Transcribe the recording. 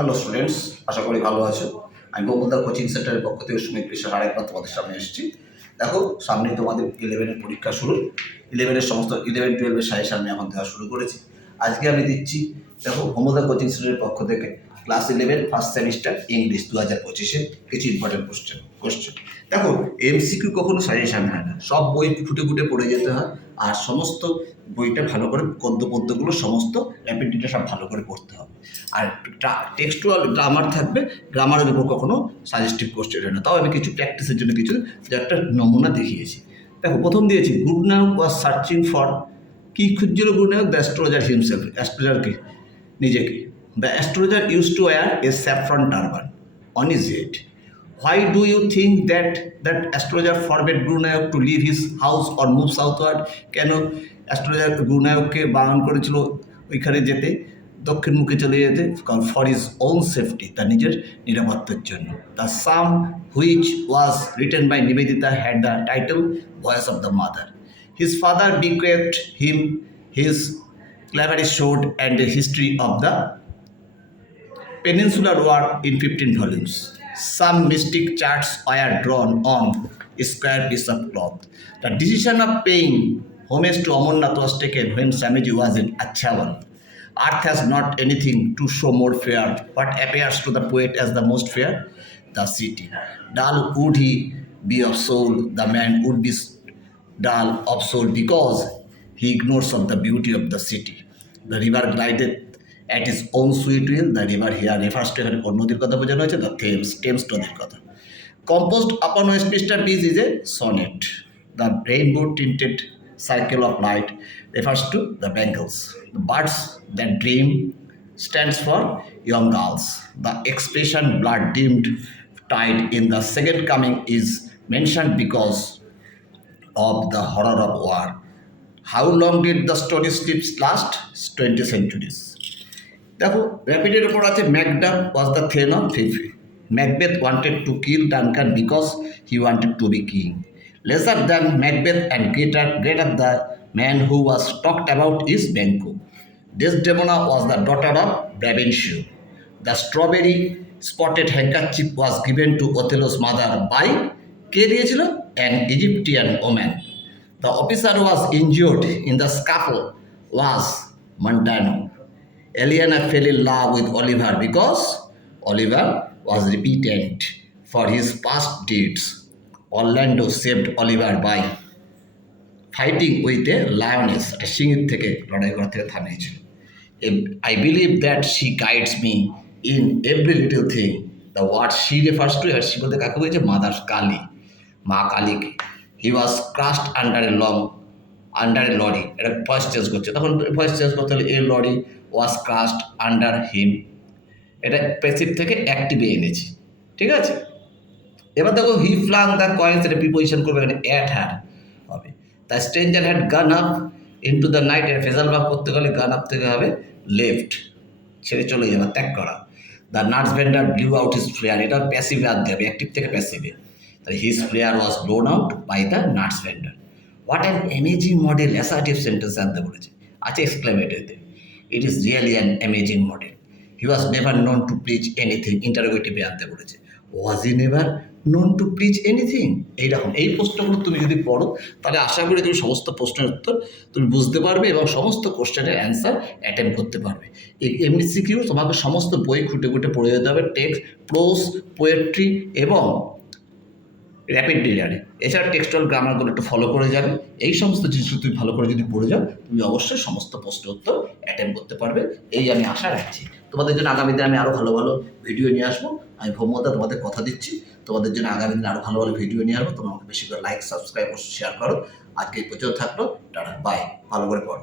Hello students, আশা করি ভালো আছো। আমি বকুলদার কোচিং সেন্টারের পক্ষ থেকে সুমিত বিশ্বাস আরেকবার তোমাদের সামনে এসেছি। দেখো, সামনে তোমাদের 11-এর পরীক্ষা শুরু। 11-এর সমস্ত 11-12-এর সাজেশন আমি এখন দেওয়া শুরু করেছি। আজকে আমি দিচ্ছি, দেখো, হোমোদা কোচিং সেন্টারের পক্ষ থেকে ক্লাস 11 ফার্স্ট সেমিস্টার ইংলিশ 2025-এ কিছু ইম্পর্টেন্ট কোশ্চেন। দেখো, এমসিকিউ কখনো সাজেশন হয় না, সব বই ফুটে ফুটে পড়ে যেতে হয়। আর সমস্ত বইটা ভালো করে পদ্যগুলো সমস্ত র্যাপিডটা সব ভালো করে পড়তে হবে। আর টেক্সটুয়াল গ্রামার থাকবে, গ্রামারের উপর কখনো সাজেস্টিভ কোশ্চেন হয় না। তাও আমি কিছু প্র্যাকটিসের জন্য কিছু একটা নমুনা দেখিয়েছি। দেখো, প্রথম দিয়েছি গুডনায়ক ওয়াজ সার্চিং ফর, কি খুঁজছিল গুডনায়ক? The astrologer himself. অ্যাস্ট্রোলজারকে, নিজেকে। The astrologer use to wear a saffron turban on his head. Why do you think that astrologer forbade Gurunayak to leave his house or move southward? কেন অ্যাস্ট্রোলজার গুরুনায়ককে বারণ করেছিল ওইখানে যেতে, দক্ষিণমুখে চলে যেতে? কারণ ফর হিজ ওন সেফটি, তার নিজের নিরাপত্তার জন্য। The song which was written by Nivedita had the title voice of the mother. His father bequeathed him his Claveris sword and a history of the Peninsular War in 15 volumes. Some mystic charts were drawn on a square piece of cloth. The decision of paying homage to Amarnath was taken when Swamiji was in Achhavan. Earth has not anything to show more fair. What appears to the poet as the most fair? The city. Dull would he be of soul, the man would be dull of soul because he ignores of the beauty of the city. The river glided at his own sweet will. The river here refers to এখানে কোন নদীর কথা বোঝানো হয়েছে? The Thames নদীর কথা। Composed upon Westminster Bridge is a sonnet. The rainbow tinted circle of light refers to the bangles. The birds that dream stands for young girls. The expression blood dimmed tide in the second coming is mentioned because of the horror of war. How long did the story slips last? 20 centuries. দেখো, র্যাপিডের উপর আছে Macduff was the thane of Fife. Macbeth wanted to kill Duncan because he wanted to be king. Lesser than Macbeth and greater the man who was talked about is Banquo. Desdemona was the daughter of Brabantio. The strawberry spotted handkerchief was given to Othello's mother by, কে দিয়েছিল? An Egyptian woman. The officer was injured in the scuffle was Montano. Eliana fell in love with Oliver because Oliver was repentant for his past deeds. Orlando saved Oliver by fighting with a lioness. একটা সিংহের থেকে লড়াই করা থেকে থামিয়েছিল। I believe that she guides me in every little thing. The word she refers to, she বলতে কাকে বলছে? Mother Kali, মা কালীকে। He was crushed under a lorry. এটা ভয়েস চেঞ্জ করছে, তখন ভয়েস চেঞ্জ করতে হলে a lorry was crushed under him. এটা প্যাসিভ থেকে অ্যাক্টিভে এনেছি, ঠিক আছে? এবার দেখো, হি ফ্লাং দ্য কয়েন্স, এটা প্রিপোজিশন করবে, এখানে অ্যাট হ্যার হবে। The stranger had gone up into the night, এর ফেজাল ভাব করতে গেলে গান আপ থেকে হবে লেফট, ছেড়ে চলে যাবে, ত্যাগ করা। The nuts vendor blew out his flare, এটা প্যাসিভে আনতে হবে, অ্যাক্টিভ থেকে প্যাসিভে। তাহলে his flare was blown out by the nuts vendor. What an amazing model, assertive sentence আনতে বলেছে, আছে এক্সক্লেমেটরিতে। It is really an amazing model. He was never known to preach anything. ইন্টারোগেটিভে আনতে বলেছে, was he never known to preach anything? এইরকম এই প্রশ্নগুলো তুমি যদি পড়ো, তাহলে আশা করি তুমি সমস্ত প্রশ্নের উত্তর তুমি বুঝতে পারবে এবং সমস্ত কোশ্চেনের অ্যান্সার অ্যাটেম্প করতে পারবে। এই এমসিকিউ তোমাকে সমস্ত বই খুঁটে খুঁটে পড়ে যেতে হবে, টেক্সট, প্রোজ, পোয়েট্রি এবং র্যাপিড রিডারে। এছাড়া টেক্সটুয়াল গ্রামারগুলো একটু ফলো করে যাবে। এই সমস্ত জিনিসগুলো তুমি ভালো করে যদি পড়ে যাও, তুমি অবশ্যই সমস্ত প্রশ্নের উত্তর অ্যাটেম্প করতে পারবে, এই আমি আশা রাখছি। তোমাদের জন্য আগামী দিনে আমি আরও ভালো ভালো ভিডিও নিয়ে আসবো। আমি ভৌমদা তোমাদের কথা দিচ্ছি, তোমাদের জন্য আগামী দিনে আরও ভালো ভালো ভিডিও নিয়ে আসবো। তোমরা আমাকে বেশি করে লাইক, সাবস্ক্রাইব ও শেয়ার করো। আজকে এই পর্যন্ত থাকলো, টাটা, বাই। ভালো করে পড়ো।